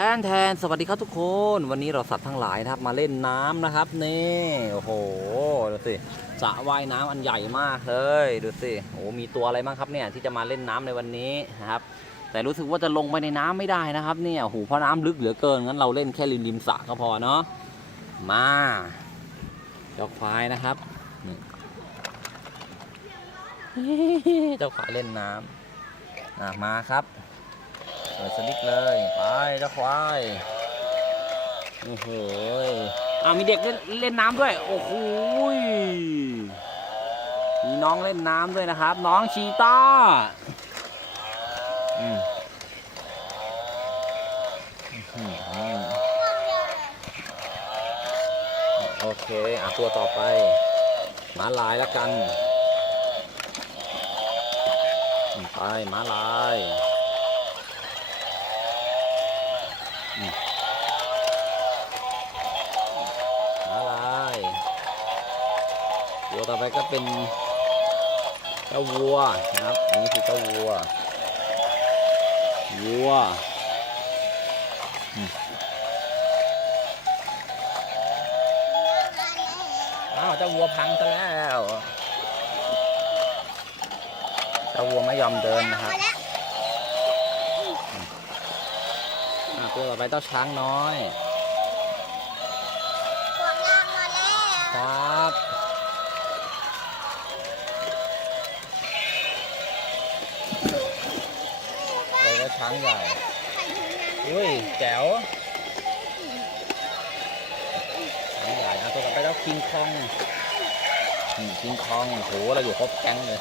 ทนแทนสวัสดีครับทุกคน วันนี้เราสัตว์ทั้งหลายนะครับมาเล่นน้ำนะครับนี่โอ้โหดูสิสระว่ายน้ำอันใหญ่มากเลยดูสิโอ้มีตัวอะไรบ้างครับเนี่ยที่จะมาเล่นน้ำในวันนี้นะครับแต่รู้สึกว่าจะลงไปในน้ำไม่ได้นะครับเนี่ยโอ้โหเพราะน้ำลึกเหลือเกินงั้นเราเล่นแค่ริมริมๆสระก็พอเนาะมาเจ้าควายนะครับเจ้าควายเล่นน้ำอะมาครับ เปิดสลิปเลย ไปเจ้าควายโอ้โหยอ่ามีเด็กเล่นเล่นน้ำด้วย โอ้โหยมีน้องเล่นน้ำด้วยนะครับ น้องชีต้าอืมอื้อหือโอเค อะตัวต่อไปหมาลายแล้วกันอืมไปหมาลาย ตัวต่อไปก็เป็นเจ้าวัวนะครับอันนี้คือเจ้าวัว วัวอืมอ้าวเจ้าวัวพังซะแล้วเจ้าวัวไม่ยอมเดินนะครับอ่าตัวต่อไปเจ้าช้างน้อยหัวง ช้างใหญ่อุ้ยแจ๋วช้างใหญ่นะตัวต่อไปแล้วคิงคองคิงคองโหเราอยู่ครบแก๊งเลย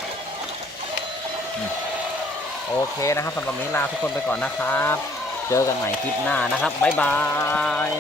โอเคนะครับสำหรับวันนี้ลาทุกคนไปก่อนนะครับ เจอกันใหม่คลิปหน้านะครับบ๊ายบาย